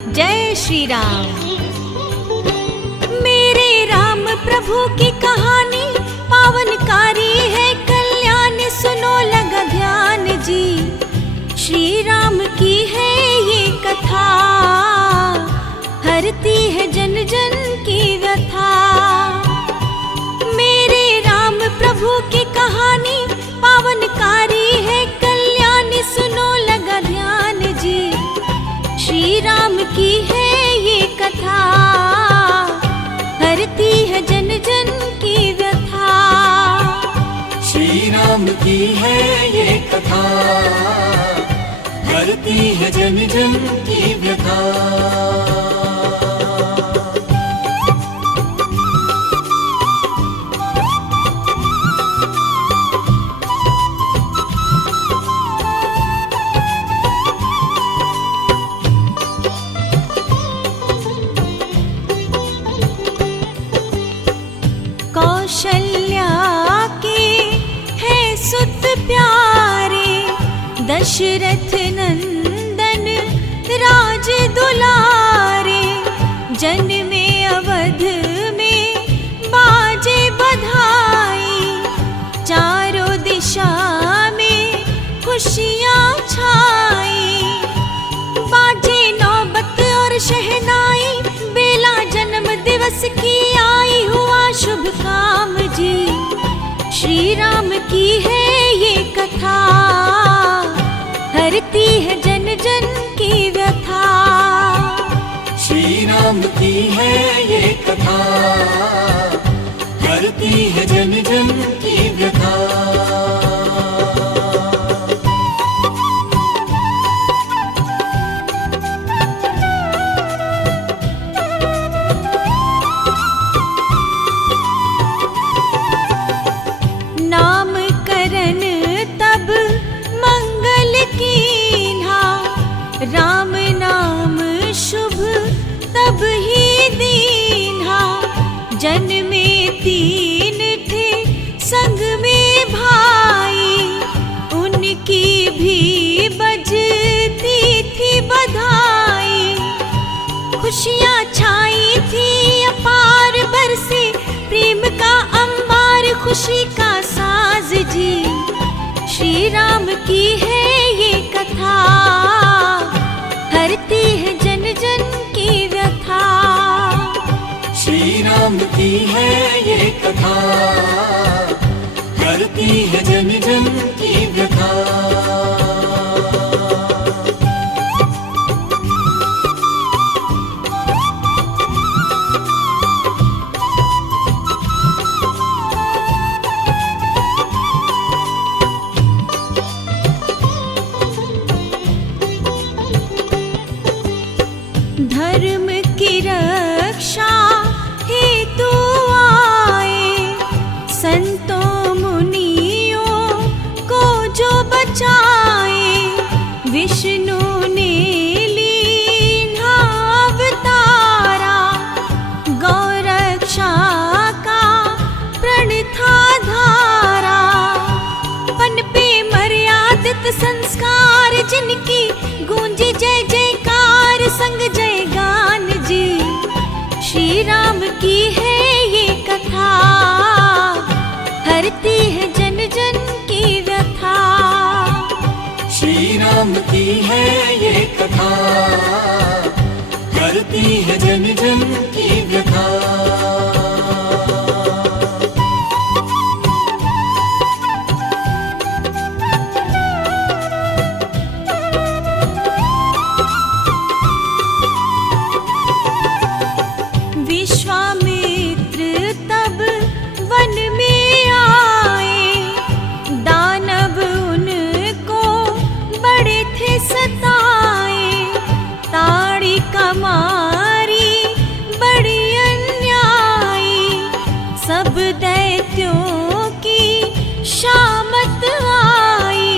जय श्री राम। मेरे राम प्रभु की कहानी पावनकारी है कल्याण, सुनो लगा ध्यान जी। श्री राम की है ये कथा, हरती है जन जन की व्यथा। मेरे राम प्रभु की कहानी पावनकारी है कल्याण, सुनो लगा ध्यान जी। श्री राम की है ये कथा, हरती है जन जन की व्यथा। श्री राम की है ये कथा, हरती है जन जन की व्यथा। कौशल्या के है सुत प्यारे, दशरथ नंदन राज दुलारे। जन्मे अवध में बाजे बधाई, चारों दिशा में खुशियाँ छाई। बाजे नौबत और शहनाई, बेला जन्म दिवस की आई, हुआ शुभ काम जी। श्री राम की है ये कथा, हरती है जन जन की व्यथा। श्री राम की है ये कथा, हरती है जन जन की व्यथा। राम नाम शुभ तब ही दीन्हा, जन्मे तीन थे संग में भाई। उनकी भी बजती थी बधाई, खुशियाँ छाई थी अपार, बरसे प्रेम का अंबार, खुशी का साज जी। श्री राम की है ये कथा, हरती है जन जन की व्यथा। श्री राम की है ये कथा, हरती है जन जन की व्यथा। धर्म की रक्षा हेतु आए, संतों मुनियों को जो बचाए। विष्णु ने लीन्हा अवतारा, गौ रक्षा का प्रण था धारा। पनपे मर्यादित संस्कार, जिनकी गूंजी जय जयकार, संग जय गान जी। श्री राम की है ये कथा, हरती है जन जन की व्यथा। श्री राम की है ये कथा, हरती है जन जन की व्यथा। सब दैत्यों की शामत आई,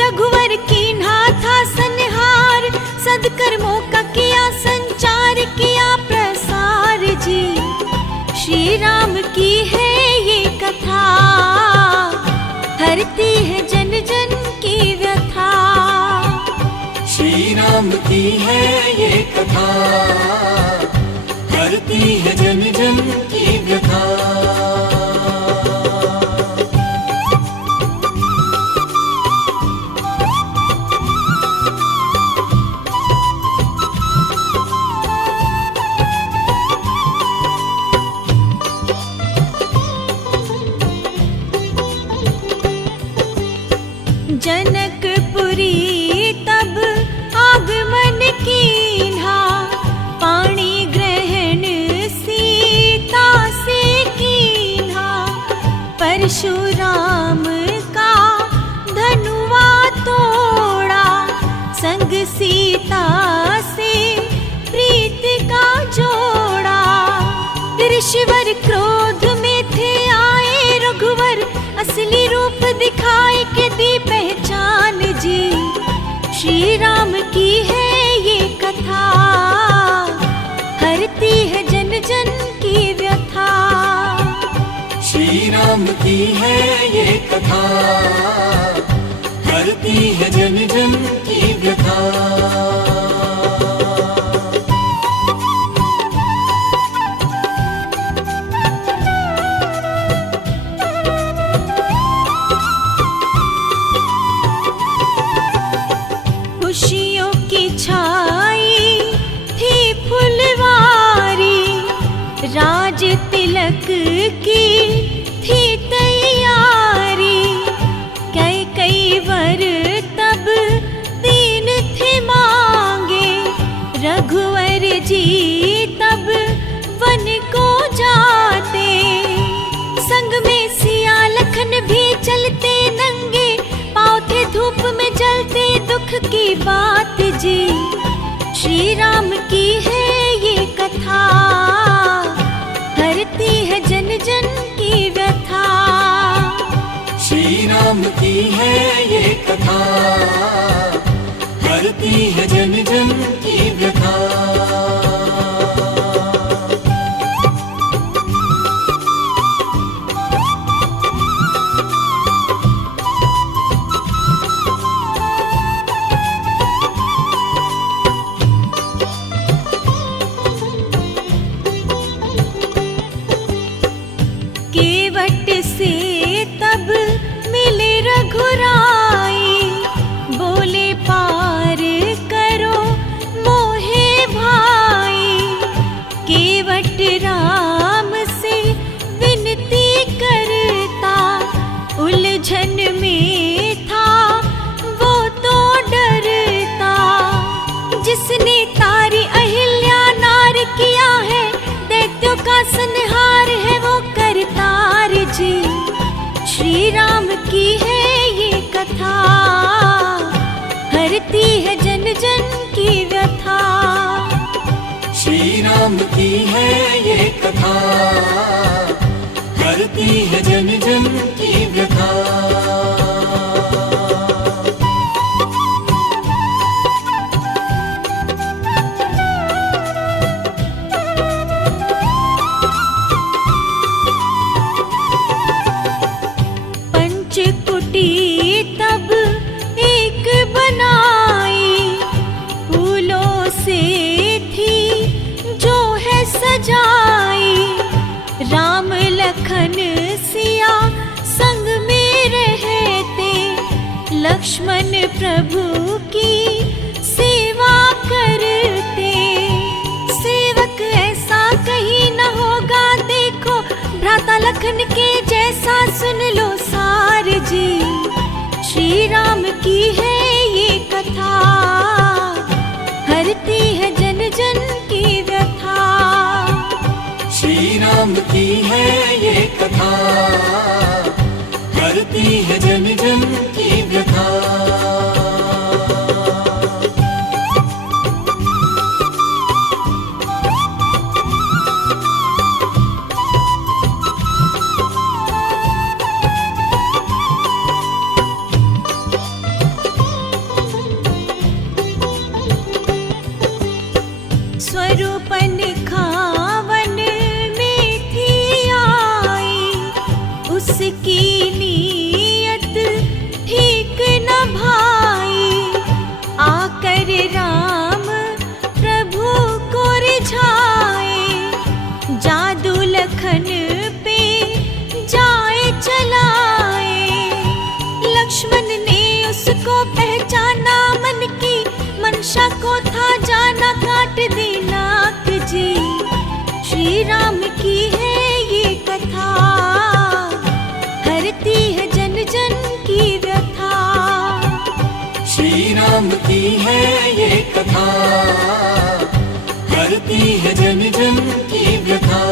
रघुवर की नाथा संहार, सदकर्मों का किया संचार, किया प्रसार जी। श्री राम की है ये कथा, हरती है जन जन की व्यथा। श्री राम राम की है ये कथा, हरती है जन जन की व्यथा। जनकपुरी तब आगमन कीन्हा, पाणी ग्रहण सीता से कीन्हा। परशुराम का धनुआ तोड़ा, संग सीता से प्रीत का जोड़ा। ऋषिवर क्रोध में थे आए, रघुवर असली रूप दिखाए के दी पहचान जी। श्री राम की है ये कथा, हरती है जन जन की व्यथा। श्री राम की है ये कथा, हरती है जन जन की व्यथा। खुशियों की छाई थी फुलवारी, राज तिलक की थी तैयारी। कई कई वर तब तीन थे मांगे, रघुवर जी तब वन को जाते। संग में सिया लखन भी चलते नंगे, पाँव थे धूप में जलते दुख की बात जी। श्री राम की है ये कथा, हरती है जन जन की व्यथा। श्री राम की है ये कथा, हरती है जन जन की व्यथा। केवट से तब मिले रघुराई, बोले पार करो मोहे भाई। केवट राम से विनती करता, उलझन में था वो तो डरता। जिसने तारी अहिल्या नार किया है, दैत्यों का संहार है वो करतार जी। श्री राम की है ये कथा, हरती है जन जन की व्यथा। श्री राम की है ये कथा, हरती है जन जन की व्यथा। पंचकुटी तब एक बनाई, फूलों से थी जो है सजाई। राम लखन सिया संग में रहते, लक्ष्मण प्रभु की सेवा करते। सेवक ऐसा कहीं न होगा देखो, भ्राता लखन के जैसा सुन लो सार जी। श्री राम की है ये कथा, हरती है जन जन की व्यथा। श्री राम की है ये कथा, हरती है जन जन की व्यथा। स्वरूपन खावन में थी आई, उसकी नीयत ठीक न भाई। आकर राम काट दीनाक जी। श्री राम की है ये कथा, हरती है जन जन की व्यथा। श्री राम की है ये कथा, हरती है जन जन की व्यथा।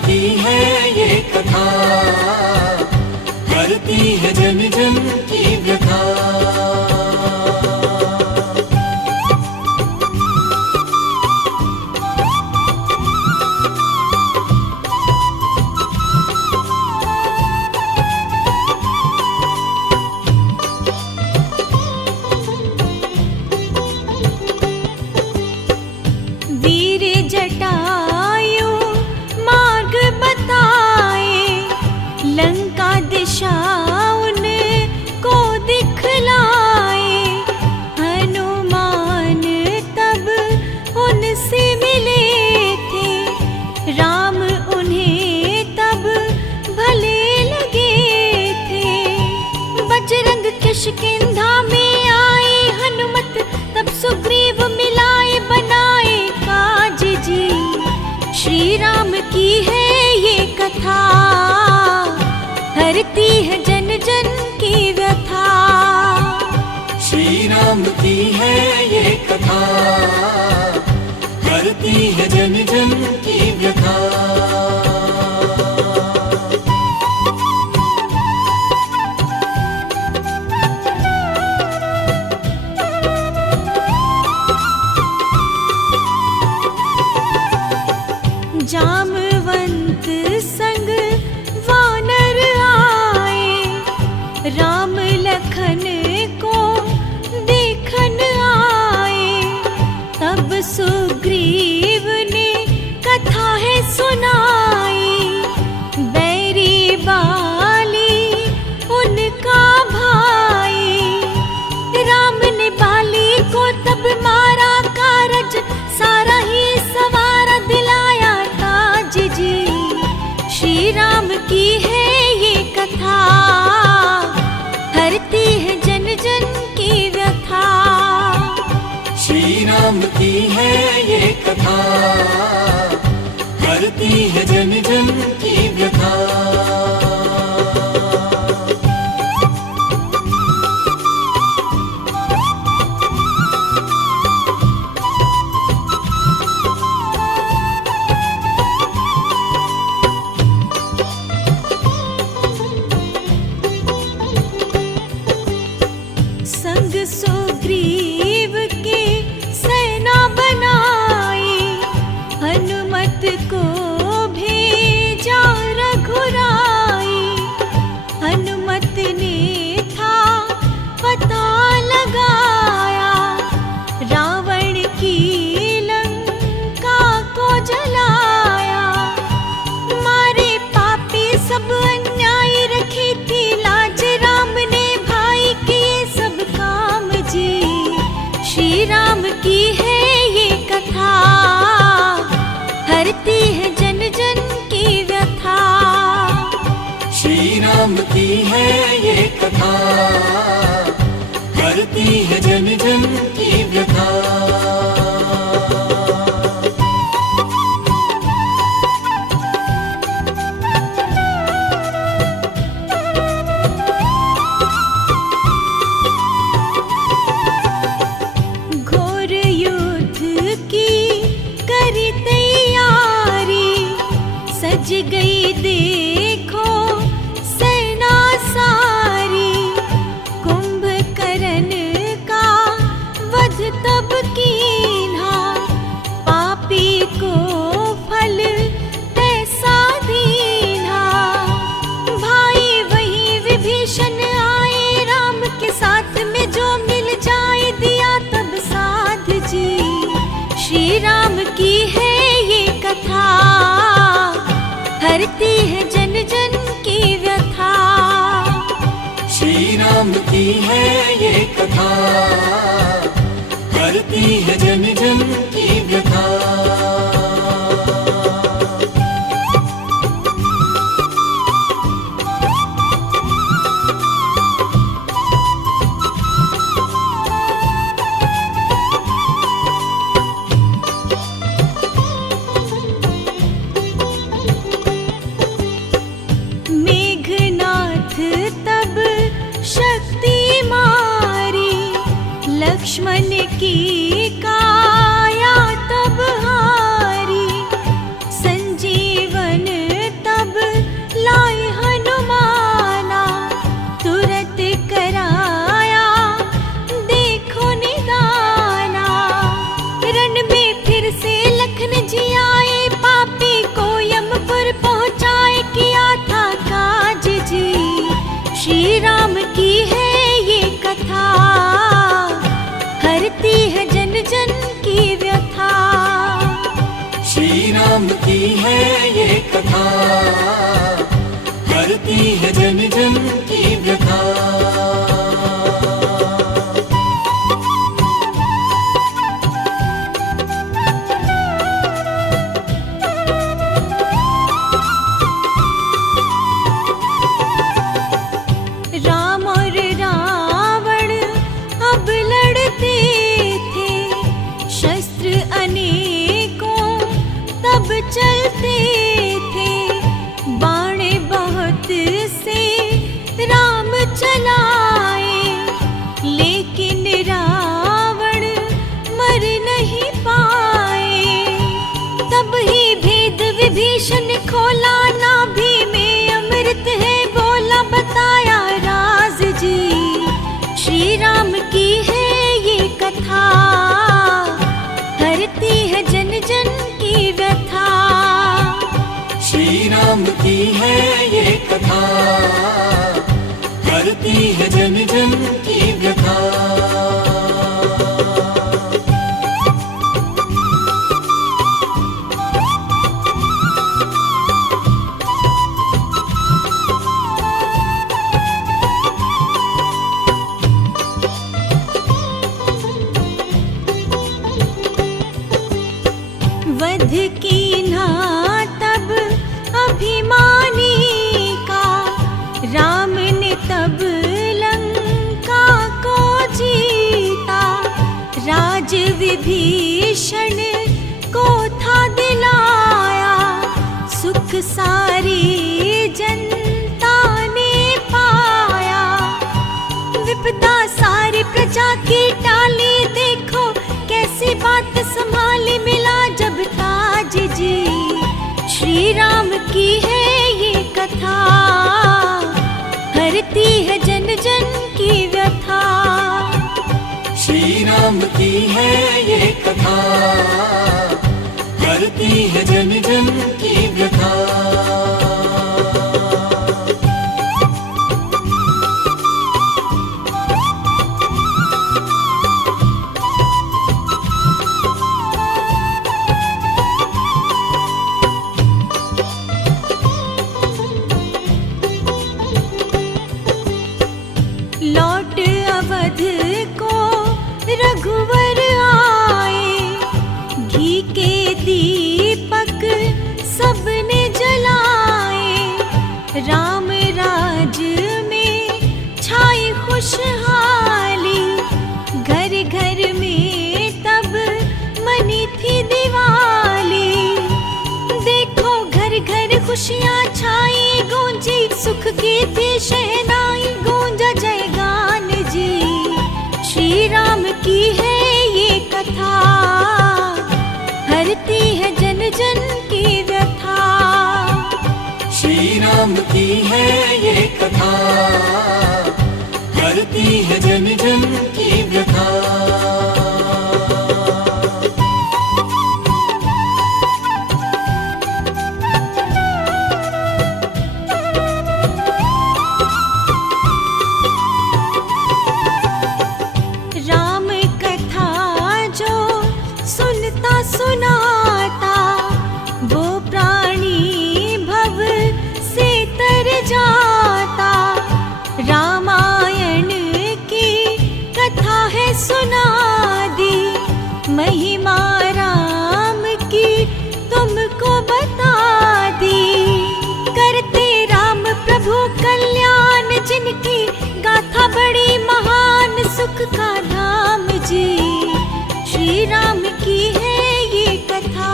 की है ये कथा, हरती है जन जन की व्यथा। वीर जटायु मार्ग बताए, लंका दिशा उनको दिखलाए। हनुमान तब उनसे मिले थे, राम उन्हें तब भले लगे थे। बजरंग किष्किंधा में आए हनुमत, तब सुग्रीव मिलाए बनाए काज जी। श्री राम की है ये कथा, हरती है जन जन की व्यथा। श्री राम की है ये कथा, हरती है जन जन की व्यथा। जामवंत संग वानर आए, राम लखन को देखन आए। तब सुग्रीव ने कथा है सुनाई, बैरी बाली उनका भाई। राम ने बाली को तब मारा, कारज सारा ही सवारा दिलाया ताज जी। श्री राम की है ये कथा, हरती है जन जन की व्यथा। श्री राम की है ये कथा, हरती है जन जन की व्यथा। संग सुग्रीव के सेना बनाई, हनुमत को भेजा रघुराई। हनुमत ने था पता लगाया, रावण की लंका को जलाया। मारे पापी सब अन्याय रखी थी लाज, राम ने भाई किए सब काम जी। श्री राम की है ये कथा, हरती है जन जन की व्यथा। श्री राम की है ये कथा, हरती है जन जन की व्यथा। घोर युद्ध की करी तैयारी, सज गई देखो सेना सारी, कुंभकर्ण का वध तब कीन्हा, पापी को फल ऐसा दीन्हा। भाई वही विभीषण आए, राम के साथ में जो मिल जाए, दिया तब साध जी। श्री राम की है ये कथा, हरती है जन जन की व्यथा। श्री राम की है ये कथा, हरती है जन जन की व्यथा। लक्ष्मण की काया तब हारी, संजीवन तब लाए हनुमाना, तुरत कराया देखो निदाना। रण में फिर से लखन जी आए, पापी को यमपुर पहुँचाए, किया था काज जी। श्री राम की है ये कथा, हरती है जन जन की व्यथा। श्री राम की है ये कथा, हरती है जन जन की व्यथा। राम और रावण अब लड़ते थे, शस्त्र अनेकों तब चलते थे। बाण बहुत से राम चलाए, लेकिन रावण मर नहीं पाए। तब ही भेद विभीषण खोला, नाभि में अमृत है बोला, बताया राज जी। श्री राम की है ये कथा, हरती है जन जन की व्यथा। श्री राम की है ये कथा, हरती है जन जन की व्यथा। वध कीन्हा तब अभिमानी का, राम ने तब लंका को जीता। राज विभीषण को था दिलाया, सुख सारी जनता ने पाया। विपदा सारी प्रजा की टाली, देखो कैसी बात संभाली, मिला जब ताज जी। श्री राम की है ये कथा, हरती है जन जन की व्यथा। श्री राम की है ये कथा, हरती है जन जन की व्यथा। लौट अवध को रघुवर आए, घी के दीपक सबने जलाए। राम राज में छाई खुशहाली, घर घर में तब मनी थी दिवाली। देखो घर घर खुशियाँ छाई, गूंजी सुख की थी शहनाई, गूंजा जय गान जी। श्री राम की है ये कथा, हरती है जन जन की व्यथा। राम की है ये कथा, हरती है जन जन की व्यथा। राम कथा जो सुनता सुनाता, वो प्राणी भव से तर जाता। रामायण की कथा है सुना दी, महिमा राम की तुमको बता दी। करते राम प्रभु कल्याण, जिनकी गाथा बड़ी महान, सुख का धाम जी। श्री राम की है ये कथा,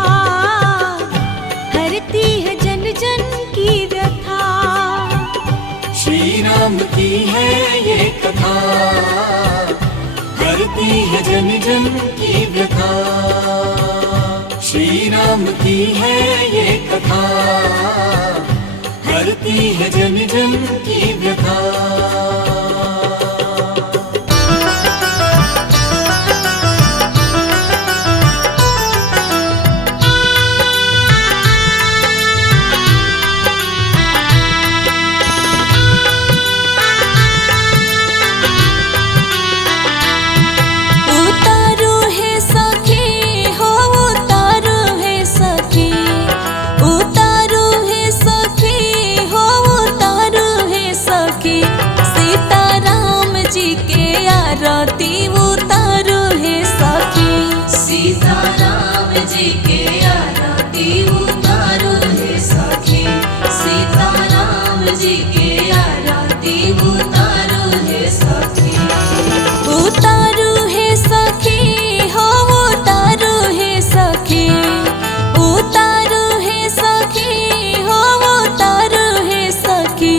हरती है जन जन की व्यथा। श्री राम की है ये कथा, हरती है जन जन की व्यथा। श्री राम की है ये कथा, हरती है जन जन की व्यथा। आरती उतारो है सखी, सीताराम जी के आरती उतारो है सखी। सीताराम जी के आरती उतारो है सखी। उतारो है सखी हो, उतारो है सखी। उतारो है सखी हो, उतारो है सखी।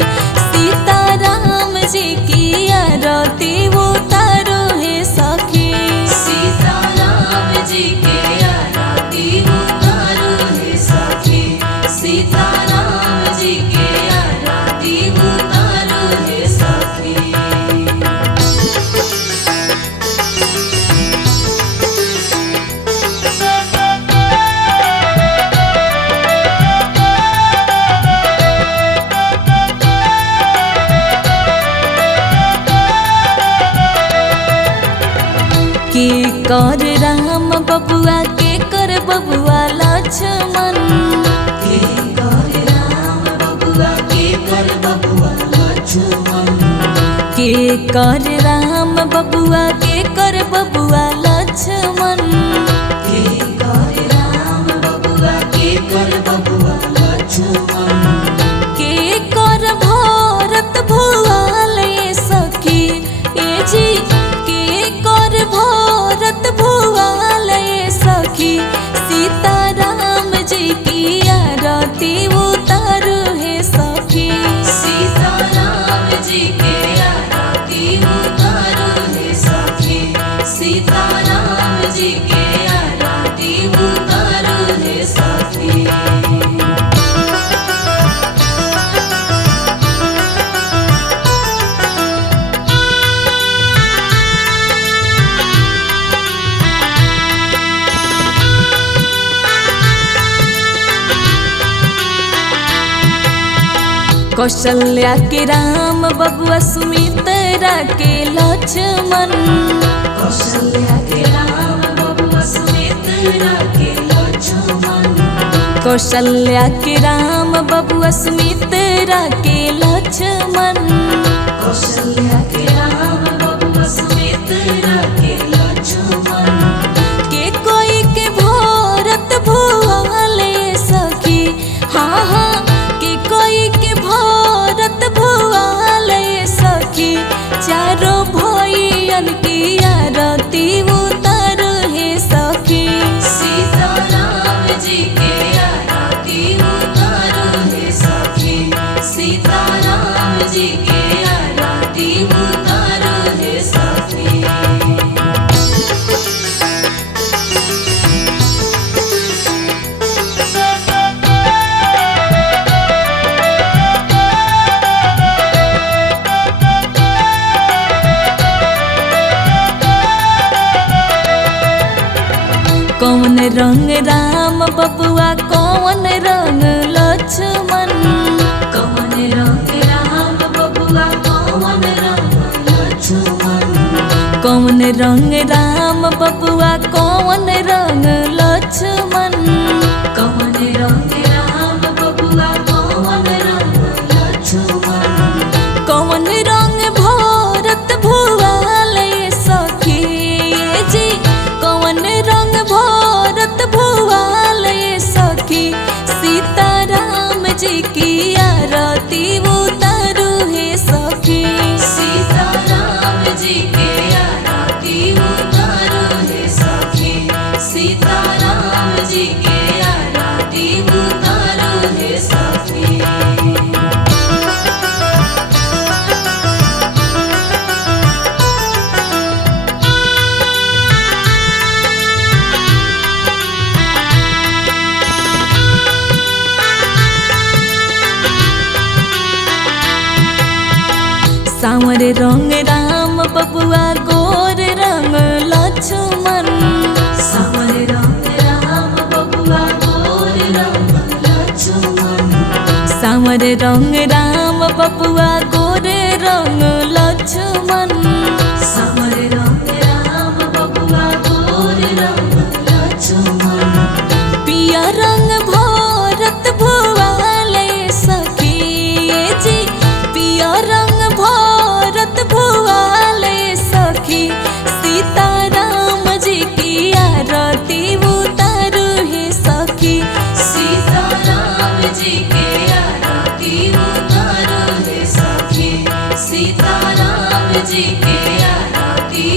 सीताराम जी की आरती उतारो है सखी। सीताराम जी के आरती उतारो है सखी। सीताराम जी के आरती उतारो है सखी। के कर राम बबुआ, के कर बबुआ लक्ष्मण। के कर राम बबुआ, के कर बबुआ लक्ष्मण। के कर राम बबुआ, के कर बबुआ लक्ष्मण। के कर राम बबुआ, के कर बबुआ लक्ष्मण। के कर भरत भुआल ये सखी, ए जी के कर भरत भुआल ये सखी। सीताराम जी की आरती उतारो है सखी। सीताराम जी के आरती उतारो है सखी। सीताराम जी के आरती उतारो है सखी। कौशल्या के राम बबुआ, सुमित्रा के लक्ष्मण। कौशल्या के राम बबुआ, सुमित्रा के लक्ष्मण। कौशल्या के राम बबुआ, सुमित्रा के लक्ष्मण। कौशल्या के राम बबुआ, सुमित्रा के लक्ष्मण। के कोई के भरत भुआल सखी, हाँ हाँ। के कोई के भरत भुआल सखी। चारों भैयन की आरती उतारो है सखी। सीताराम जी के आरती उतारो है सखी। सीताराम जी के आरती उतारो है सखी। रंग राम बबुआ कौन रंग लक्ष्मण, कौन रंग राम बबुआ कौन रंग लक्ष्मण, कौन रंग राम बबुआ कौन रंग लक्ष्मण, कौन रंग राम बबुआ कौन रंग लक्ष्मण, कौन रंग भरत भुआल सखी जी, कौन रंग भरत भुआल सखी, सीताराम जी की आरती उतारू है सखी, सीताराम जी के आरती उतारो है सखी, सीताराम जी के आरती उतारो है सखी। सांवर रंग राम बबुआ गोर रंग लक्ष्मण, सांवर रंग राम बबुआ गोर रंग लक्ष्मण, सांवर रंग राम बबुआ गोर रंग लक्ष्मण, सांवर रंग राम बबुआ गोर रंग लक्ष्मण, पिया रंग भरत भुआल सखी जी, पिया रंग भरत भुआल सखी, सीताराम जी की आरती उतारू है सखी, सीताराम जी के आरती उतारो है सखी, सीताराम जी के आरती